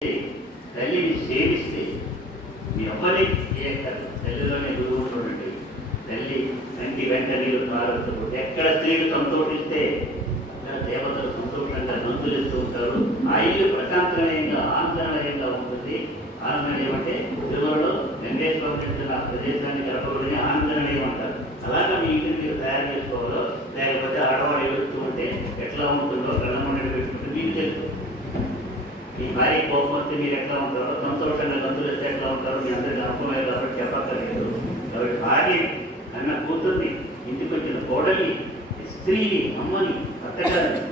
తల్లిని సేవిస్తే మీ అమ్మని చేయక్కర్లేదు తల్లిలోనే గురువు చూడండి తల్లి కంటి వెంట నీరు కారుతుంది. ఎక్కడ స్త్రీలు సంతోషిస్తే అక్కడ దేవతలు సంతోషంగా నందులిస్తూ ఉంటారు. ఆ ఇల్లు ప్రశాంతమయంగా ఆనందమయంగా ఉంటుంది. ఆనందమయం అంటే తిరుమలలో వెంకటేశ్వర చెందిన ప్రదేశాన్ని గడపబడిన ఆనందమయం అంటారు అలాగే మీ ఇంటిని మీరు తయారు చేసుకోవాలో లేకపోతే ఆడవాళ్ళు వెళ్తూ ఉంటే ఎట్లా ఉంటుందో కళ్ళమండలి మీ భార్య కోపం వస్తే మీరు ఎట్లా ఉంటారో సంతోషంగా గంతులు వస్తే ఎట్లా ఉంటారో మీ అందరికీ అర్థమయ్యే కాబట్టి చెప్పక్కర్లేదు. కాబట్టి భార్య అన్న కూతుర్ని ఇంటికి వచ్చిన కోడల్ని స్త్రీని అమ్మని అత్తగారిని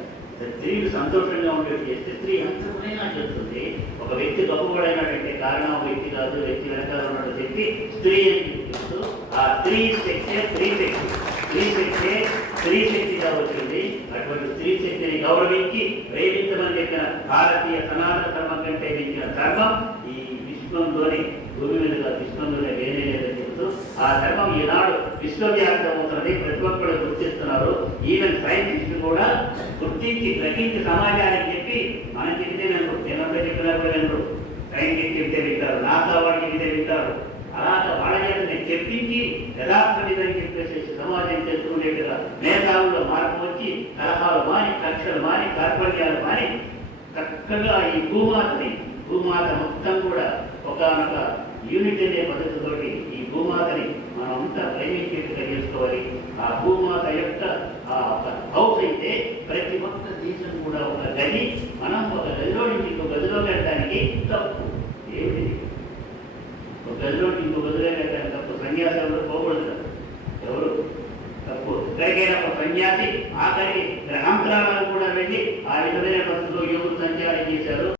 స్త్రీలు సంతోషంగా ఉండేది చేస్తే స్త్రీ ఎంతమైనా చెప్తుంది ఒక వ్యక్తి గొప్పవాడైనాడంటే కారణం ఒక వ్యక్తి కాదు వ్యక్తి వెనకాల ఉన్నాడు చెప్పి స్త్రీ అని చెప్తూ ఆ స్త్రీ శక్తే స్త్రీ శక్తి. స్త్రీ శక్తే స్త్రీ శక్తిగా వచ్చింది అటువంటి స్త్రీ శక్తిని గౌరవించి ప్రేమించమని చెప్పిన భారతీయ సనాతన ధర్మం కంటే మించిన ధర్మం ఈ విశ్వంలోని భూమి మీదుగా విశ్వంలోనే వేరే లేదని చెబుతూ ఆ ధర్మం ఈనాడు విశ్వవ్యాప్తం అవుతున్నది. ప్రతి ఒక్కరు గుర్తిస్తున్నారు. ఈవెన్ సైంటిస్ట్ కూడా గుర్తించి గ్రహించి సమాజానికి చెప్పి మనం చెప్తే వినరు. నేనంతా చెప్పినా కూడా వినరు. సైంటిస్ట్ చెప్తే వింటారు. నాతో వాళ్ళు చెప్తే వింటారు. చెప్పేసి చేసుకునే కదా. మేధావుల్లో మార్పు వచ్చి కలహాలు మాని కక్షలు మాని కార్పణ్యాలు మాని చక్కగా ఈ భూమాతని భూమాత మొత్తం కూడా ఒకనొక యూనిట్ అనే పద్ధతితోటి ఈ భూమాతని మనమంతా ప్రేమించేట్టుగా చేసుకోవాలి. ఆ భూమాత యొక్క ఆ ఒక హౌస్ అయితే ప్రతి ఒక్క దేశం కూడా ఒక గది మనం ఒక గదిలో నుంచి ఇంకో గదిలో వెళ్ళడానికి తప్పు. ఏమిటి? ఒక గదిలో నుంచి ఇంకో గదిలో వెళ్ళడానికి తప్పు. సన్యాసంలో పోకూడదు కదా. ఎవరు తప్పు ఎక్కడికైనా ఒక సన్యాసి ఆఖరి గ్రహాంతరాల